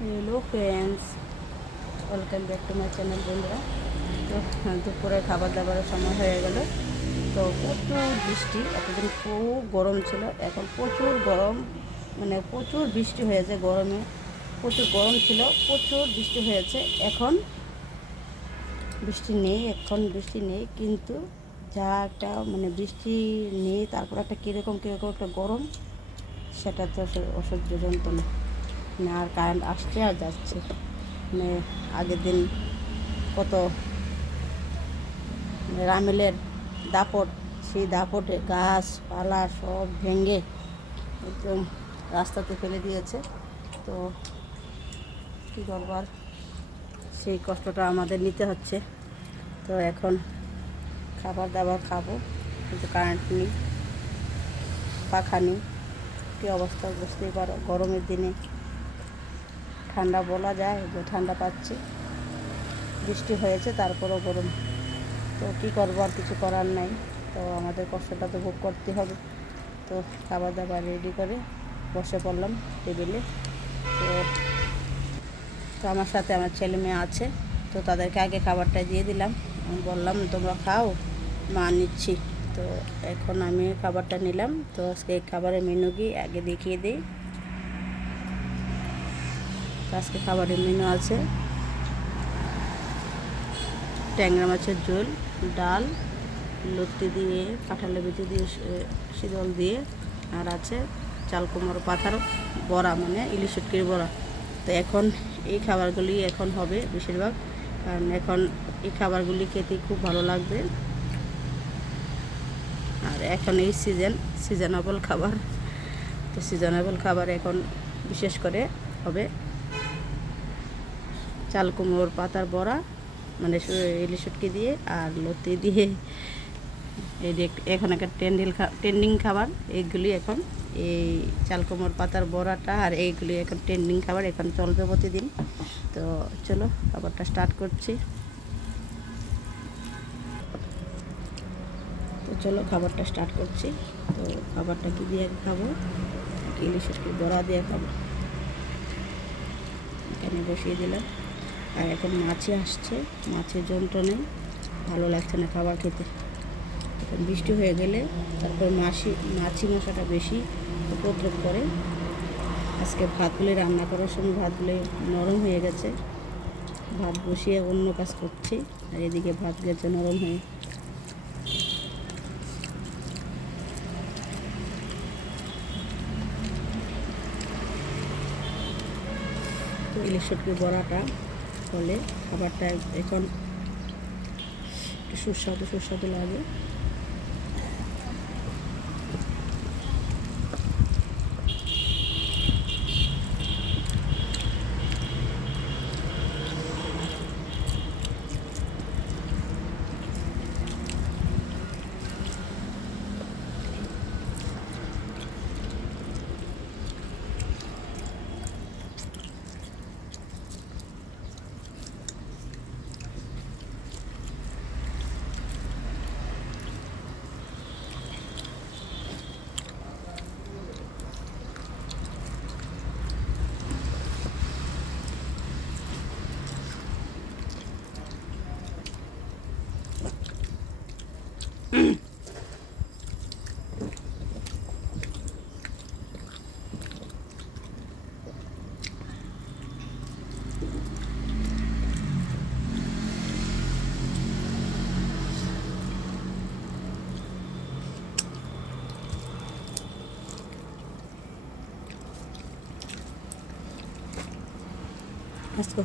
Hello friends welcome back to my channel বন্ধুরা। তো হ্যাঁ, দুপুরে খাবার দাবারের সময় হয়ে গেল। তো প্রচুর বৃষ্টি এতদিন খুব গরম ছিল। এখন প্রচুর গরম মানে প্রচুর বৃষ্টি হয়েছে গরমে। প্রচুর গরম ছিল প্রচুর বৃষ্টি হয়েছে। এখন বৃষ্টি নেই এখন বৃষ্টি নেই কিন্তু যা একটা মানে বৃষ্টি নেই তারপর একটা কীরকম কীরকম একটা গরম সেটা তো অসহ্য যন্ত্রণা। মানে আর কারেন্ট আসছে আর যাচ্ছে। মানে আগের দিন কত মানে রামেলের দাপট, সেই দাপটে গাছ, পালা সব ভেঙে একদম রাস্তাতে ফেলে দিয়েছে। তো কী করব আর? সেই কষ্টটা আমাদের নিতে হচ্ছে। তো এখন খাবার দাবার খাব, কিন্তু কারেন্ট নেই, পাখা নেই। কী অবস্থা বুঝতেই পারো, গরমের দিনে। ঠান্ডা বলা যায়, যে ঠান্ডা পাচ্ছি। বৃষ্টি হয়েছে, তারপরও গরম। তো কী করব, আর কিছু করার নাই। তো আমাদের কষ্টটা তো ভোগ করতে হবে। তো খাবার দাবার রেডি করে বসে পড়লাম টেবিলে। তো তো আমার সাথে আমার ছেলে মেয়ে আছে। তো তাদেরকে আগে খাবারটা দিয়ে দিলাম। বললাম, তোমরা খাও, মা নিচ্ছি। তো এখন আমি খাবারটা নিলাম। তো আজকে খাবারের মেনু কি আগে দেখিয়ে দিই। আজকে খাবারের মেনু আছে। ট্যাংরা মাছের ঝোল, ডাল লত্তি দিয়ে কাঁঠালের বিচি দিয়ে শি- শীতল দিয়ে, আর আছে চাল কুমড়ো পাতার বড়া মানে ইলিশ শুটকির বড়া। তো এখন এই খাবারগুলি এখন হবে বেশিরভাগ। কারণ এখন এই খাবারগুলি খেতে খুব ভালো লাগবে। আর এখন এই সিজন সিজনেবল খাবার। তো সিজনেবল খাবার এখন বিশেষ করে হবে চাল কুমড়োর পাতার বড়া মানে ইলিশ শুটকি দিয়ে আর লতি দিয়ে। এই যে এখন একটা ট্রেন্ডিল ট্রেন্ডিং খাবার, এইগুলি এখন এই চাল কুমড়োর পাতার বড়াটা আর এইগুলি এখন ট্রেন্ডিং খাবার, এখন চলবে প্রতিদিন। তো চলো, খাবারটা স্টার্ট করছি। তো চলো, খাবারটা স্টার্ট করছি। তো খাবারটা কি দিয়ে খাব? ইলিশ শুটকি বড়া দিয়ে খাব। এখানে বসিয়ে দিলাম। আর এখন মাছি আসছে। মাছের যন্ত্রণায় ভালো লাগছে না খাবার খেতে। এখন বৃষ্টি হয়ে গেলে তারপর মাছি মাছি মশাটা বেশি উপদ্রব করে। আজকে ভাতগুলি রান্না করার সময় ভাতগুলি নরম হয়ে গেছে। ভাত বসিয়ে অন্য কাজ করছি। আর এদিকে ভাত গেছে নরম হয়ে। ইলিশ বড়াটা। ফলে খাবারটা এখন একটু সুস্বাদু সুস্বাদু লাগে।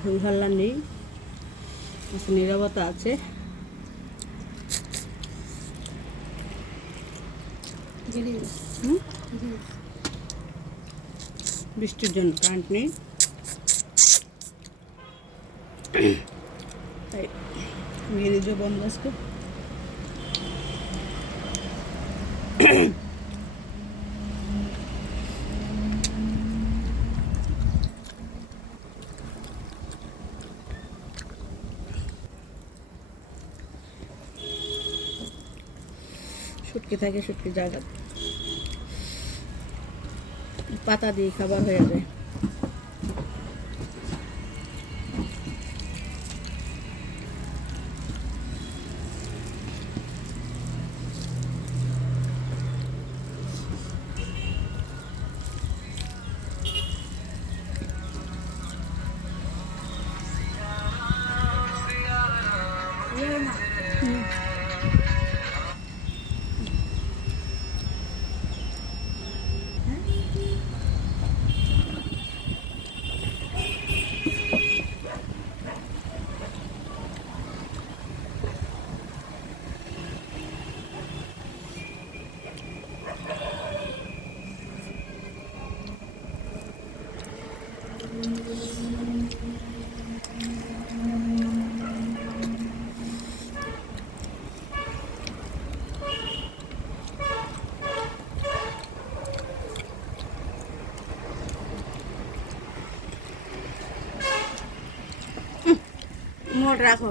হই হাল্লা নেই? আজকে নিরবতা আছে। বৃষ্টির জন্য কারেন্ট নেই। তাই যে বন্ধ আজকে শুটকি থাকে শুটকি জায়গা। পাতা দিয়ে খাবার হয়ে যায়। মোট রাখো।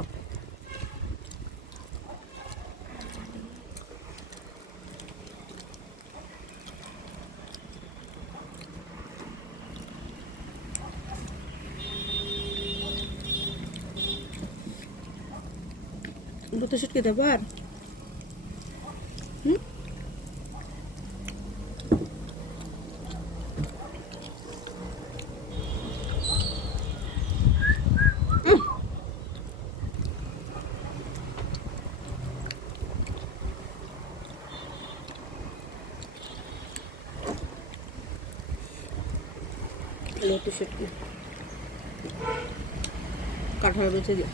বুতো শুটকে দেবো আর? লটু শুটকি কাঁঠাল বেছে দিই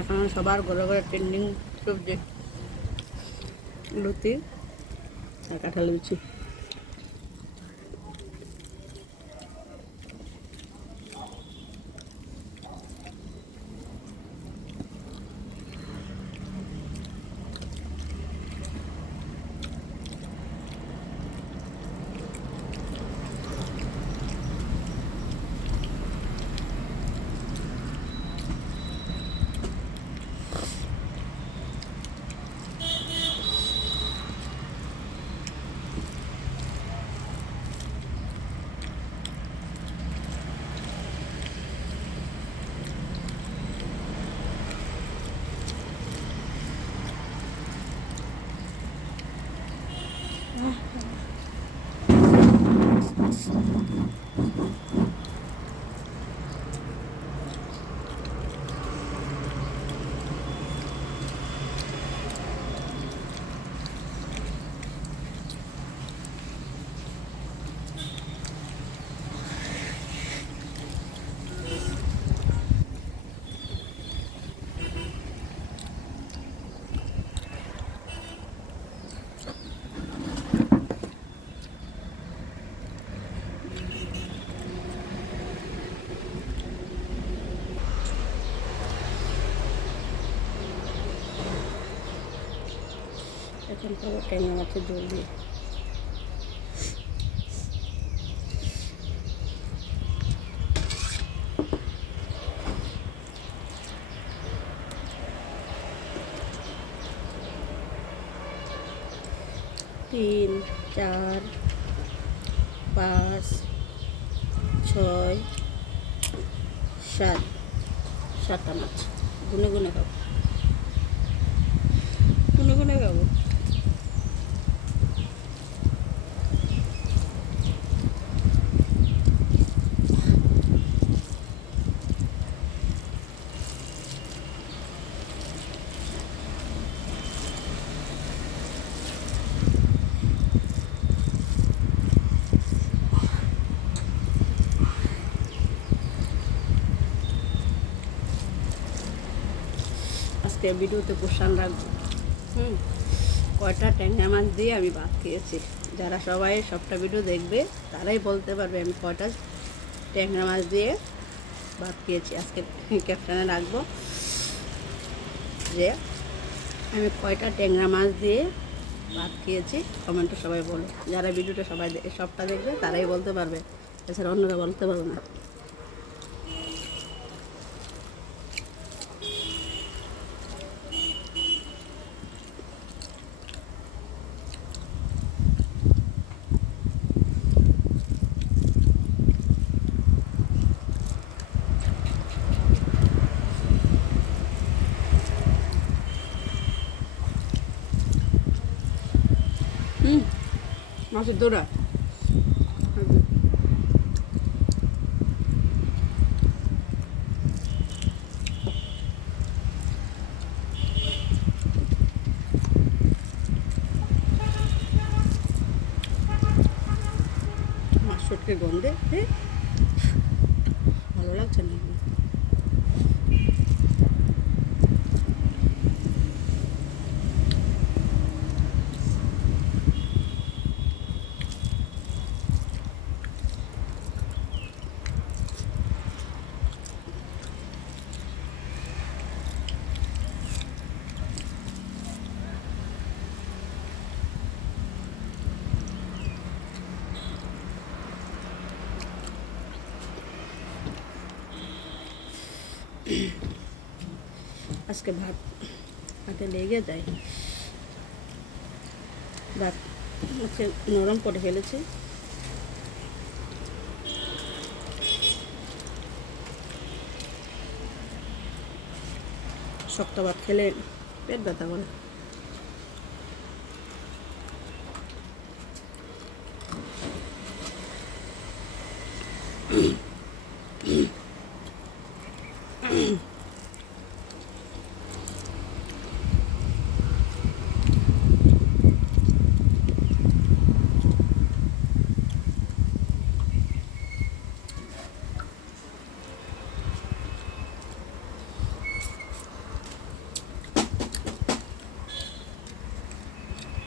এখন সবার ঘরে ঘরে ট্রেন্ডিং সবজি লুতি আর কাঁঠাল বিচি। খাব ট্যাংরা ঝোল দিয়ে। তিন, চার, পাঁচ, ছয়, সাত, সাতটা মাছ। গুনে গুনে খাব। গুনে গুনে খাব। আজকে ভিডিওতে কোশ্চান রাখব। হুম, কয়টা ট্যাংরা মাছ দিয়ে আমি ভাত খেয়েছি। যারা সবাই সবটা ভিডিও দেখবে, তারাই বলতে পারবে আমি কয়টা ট্যাংরা মাছ দিয়ে ভাত খেয়েছি। আজকে ক্যাপশনে রাখব যে, আমি কয়টা ট্যাংরা মাছ দিয়ে ভাত খেয়েছি কমেন্টে সবাই বলো। যারা ভিডিওটা সবাই সবটা দেখবে, তারাই বলতে পারবে। এছাড়া অন্যরা বলতে পারবে না হুম মাছের দৌড়া। মাছ সটকে গন্ধে হে, ভালো লাগছে না আজকে ভাত হাতে লেগে যায়। ভাত হচ্ছে নরম করে ফেলেছে। শক্ত ভাত খেলে পেট ব্যথা করে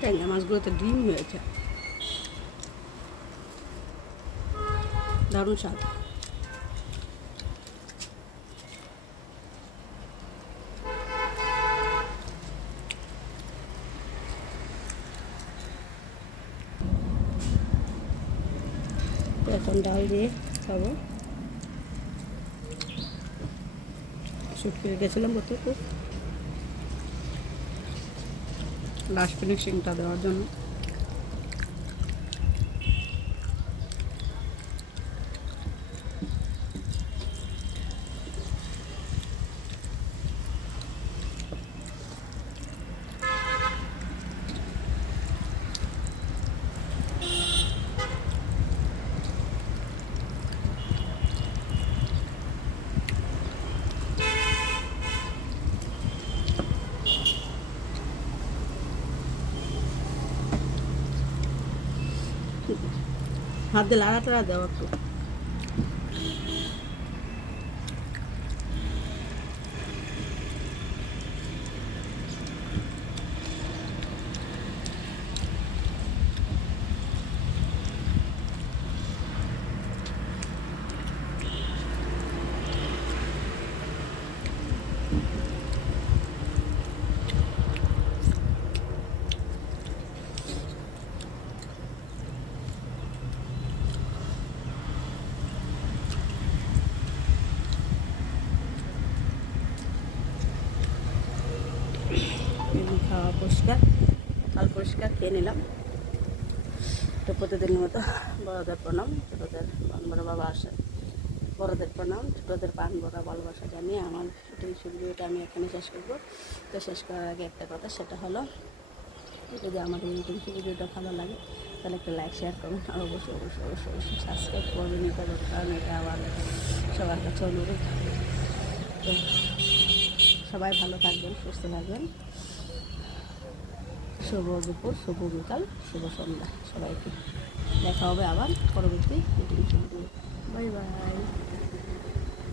ট্যাংরা মাছগুলোতে ডিম হয়েছে দারুণ স্বাদ তো এখন ডাল দিয়ে খাব শুট করে গেছিলাম কত খুব লাস্ট ফিনিশিংটা দেওয়ার জন্য। হাত লাড়া টাড়া দেওয়া একটু। পরিষ্কার খেয়ে নিলাম। তো প্রতিদিনের মতো বড়দের প্রণাম, ছোটোদের বড় বাবা আসে। বড়দের প্রণাম, ছোটোদের পান বড় ভালোবাসা জানিয়ে আমার টিউশন ভিডিওটা আমি এখানে শেষ করব। তো শেষ করার আগে একটা কথা, সেটা হলো, যদি আমাদের এই টিউশন ভিডিওটা ভালো লাগে, তাহলে একটা লাইক শেয়ার করুন আর অবশ্যই অবশ্যই অবশ্যই অবশ্যই সাবস্ক্রাইব করবেন এটা কারণ এটা আবার সবার কাছে অনুরোধ। তো সবাই ভালো থাকবেন, সুস্থ থাকবেন। শুভ দুপুর শুভ বিকাল শুভ সন্ধ্যা। সবাইকে দেখা হবে আবার পরবর্তী মিটিং বাই বাই